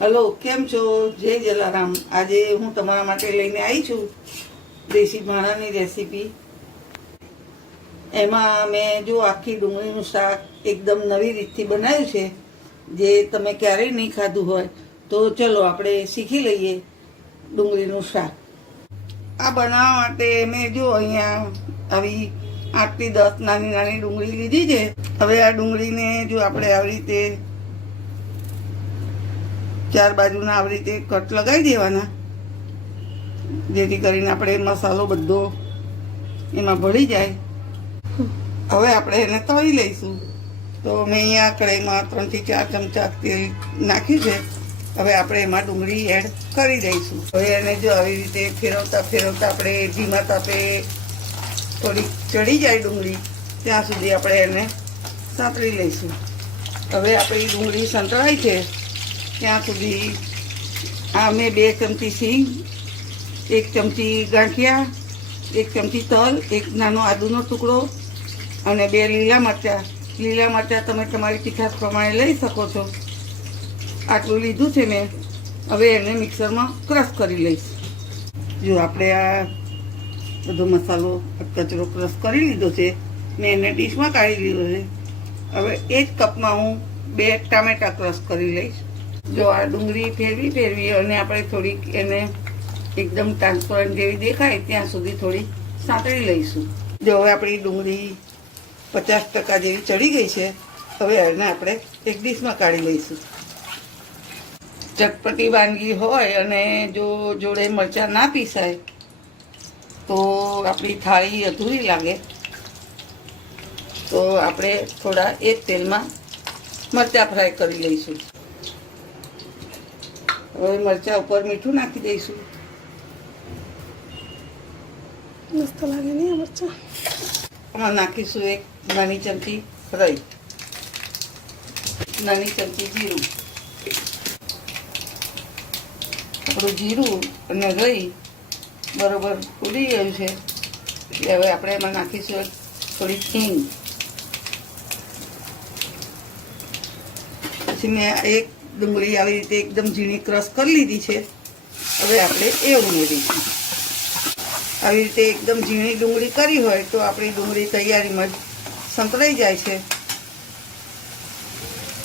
Hello કેમ છો? જય જલારામ. આજે હું તમારા માટે લઈને આવી છું દેશી ભાણાની રેસીપી એમાં મેં જો આખી ડુંગળીનું શાક એકદમ નવી રીતથી બનાવ્યું છે, જે તમે ક્યારેય નહીં ખાધું હોય, તો ચલો આપણે શીખી લઈએ ડુંગળીનું શાક. આ બનાવવા માટે મેં જો અહીંયા આવી આઠથી દસ નાની નાની ડુંગળી લીધી છે. હવે આ ડુંગળીને જો આપણે આવી રીતે ચાર બાજુના આવી રીતે કટ લગાવી દેવાના. જેથી કરીને આપણે મસાલો બધો એમાં ભળી જાય. હવે આપણે એને તળી લઈશું. તો મેં અહીંયા કઢાઈમાં ત્રણથી ચાર ચમચા તેલ નાખ્યું છે. હવે આપણે એમાં ડુંગળી એડ કરી દઈશું. હવે એને જો આવી રીતે ફેરવતા ફેરવતા આપણે ધીમા તાપે થોડી ચડી જાય ડુંગળી, ત્યાં સુધી આપણે એને સાંતળી લઈશું. હવે આપણી ડુંગળી સંતળાય છે. ત્યાં સુધી આ મેં બે ચમચી સિંગ, એક ચમચી ગાંઠિયા, એક ચમચી તલ, એક નાનો આદુનો ટુકડો અને બે લીલા મરચાં. લીલા મરચાં તમે તમારી તીખાસ પ્રમાણે લઈ શકો છો. આટલું લીધું છે મેં. હવે એને મિક્સરમાં ક્રશ કરી લઈશ. જો આપણે આ બધો મસાલો કચરો ક્રશ કરી લીધો છે, મેં એને ડીશમાં કાઢી લીધો છે. હવે એ જ કપમાં હું બે ટામેટા ક્રશ કરી લઈશ. જો આ ડુંગળી ફેરવી ફેરવી અને આપણે થોડીક એને એકદમ ટ્રાન્સપરન્ટ જેવી દેખાય, ત્યાં સુધી થોડી સાંતળી લઈશું. જો હવે આપણી ડુંગળી પચાસ ટકા જેવી ચડી ગઈ છે, હવે એને આપણે એક ડીશમાં કાઢી લઈશું. ચટપટી વાનગી હોય અને જો જોડે મરચાં ના પીસાય, તો આપણી થાળી અધૂરી લાગે. તો આપણે થોડા એ તેલમાં મરચાં ફ્રાય કરી લઈશું. હવે મરચાં ઉપર મીઠું નાખી દઈશું. મસ્ત લાગે નહીં મરચા. આમાં નાખીશું એક નાની ચમચી રઈ. નાની ચમચી જીરું. આપણું જીરું અને રઈ બરોબર ઉડી ગયું છે. એટલે હવે આપણે એમાં નાખીશું એક થોડી હિંગ. પછી મેં એક ડુંગળી આવી રીતે એકદમ ઝીણી ક્રશ કરી લીધી છે. હવે આપણે એ ઉમેરીશું. આવી રીતે એકદમ ઝીણી ડુંગળી કરી હોય તો આપણી ડુંગળી તૈયારીમાં જ સંકળાઈ જાય છે.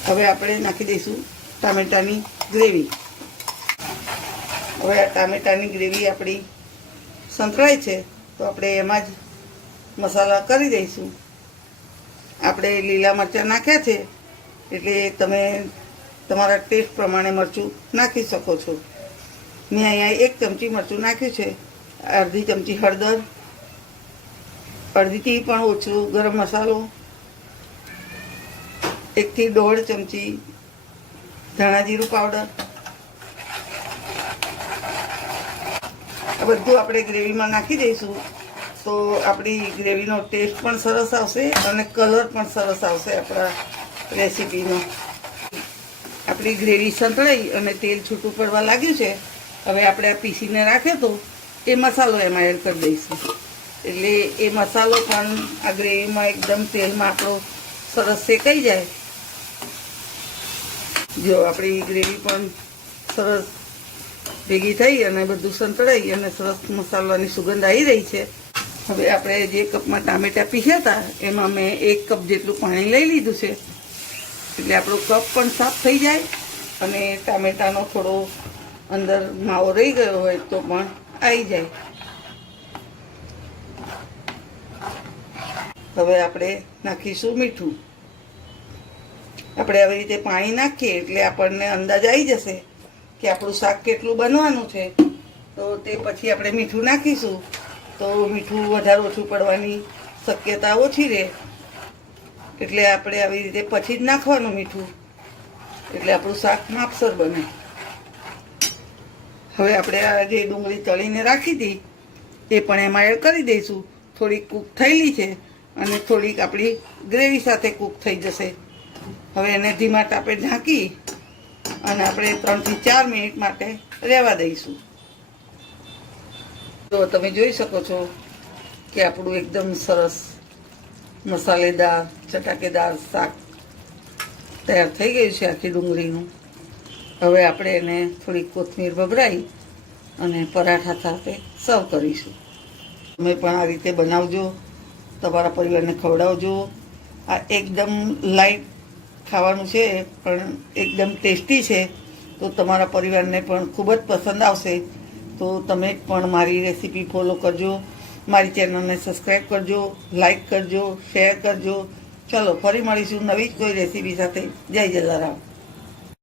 હવે આપણે નાખી દઈશું ટામેટાની ગ્રેવી. હવે આ ટામેટાની ગ્રેવી આપણી સંકળાય છે તો આપણે એમાં જ મસાલા કરી દઈશું. આપણે લીલા મરચાં નાખ્યા છે. એટલે તમે તમારા ટેસ્ટ પ્રમાણે મરચું નાખી શકો છો. મેં અહીંયા એક ચમચી મરચું નાખ્યું છે. અડધી ચમચી હળદર, અડધીથી પણ ઓછું ગરમ મસાલો, એકથી દોઢ ચમચી ધાણા જીરું પાવડર. આ બધું આપણે ગ્રેવીમાં નાખી દઈશું. તો આપણી ગ્રેવીનો ટેસ્ટ પણ સરસ આવશે અને કલર પણ સરસ આવશે આપણા રેસીપીનો. આપણી ગ્રેવી સંતળાઈ અને તેલ છૂટું પડવા લાગ્યું છે, હવે આપણે આ પીસીને રાખ્યો તો એ મસાલો એમાં એડ કરી દઈશું. એટલે એ મસાલો પણ આ ગ્રેવીમાં એકદમ તેલમાં આપણો સરસ શેકાઈ જાય. જો આપણી ગ્રેવી પણ સરસ ભેગી થઈ અને બધું સંતળાઈ અને સરસ મસાલાની સુગંધ આવી રહી છે. હવે આપણે જે કપમાં ટામેટા પીસ્યા હતા, એમાં મેં એક કપ જેટલું પાણી લઈ લીધું છે. એટલે આપણો કપ પણ સાફ થઈ જાય અને ટામેટાનો થોડો અંદર માવો રહી ગયો હોય તો પણ આવી જાય. હવે આપણે નાખીશું મીઠું. આપણે આવી રીતે પાણી નાખીએ એટલે આપણને અંદાજ આવી જશે કે આપણું શાક કેટલું બનવાનું છે. તો તે પછી આપણે મીઠું નાખીશું. તો મીઠું વધારે ઓછું પડવાની શક્યતા ઓછી રહે. એટલે આપણે આવી રીતે પછી જ નાખવાનું મીઠું. એટલે આપણું શાક માપસર બને. હવે આપણે આ જે ડુંગળી તળીને રાખી હતી, એ પણ એમાં એડ કરી દઈશું. થોડીક કૂક થયેલી છે અને થોડીક આપણી ગ્રેવી સાથે કૂક થઈ જશે. હવે એને ધીમા તાપે ઢાંકી અને આપણે ત્રણથી ચાર મિનિટ માટે રહેવા દઈશું. તો તમે જોઈ શકો છો કે આપણું એકદમ સરસ મસાલેદાર ચટાકેદાર શાક તૈયાર થઈ ગયું છે આખી ડુંગળીનું. હવે આપણે એને થોડી કોથમીર ભભરાઈ અને પરાઠા સાથે સર્વ કરીશું. તમે પણ આ રીતે બનાવજો, તમારા પરિવારને ખવડાવજો. આ એકદમ લાઈટ ખાવાનું છે, પણ એકદમ ટેસ્ટી છે. તો તમારા પરિવારને પણ ખૂબ જ પસંદ આવશે. તો તમે પણ મારી રેસીપી ફોલો કરજો. મારી ચેનલને સબસ્ક્રાઈબ કરજો લાઈક કરજો શેર કરજો. ચલો ફરી મળીશું નવી જ કોઈ રેસીપી સાથે. જય જલારામ.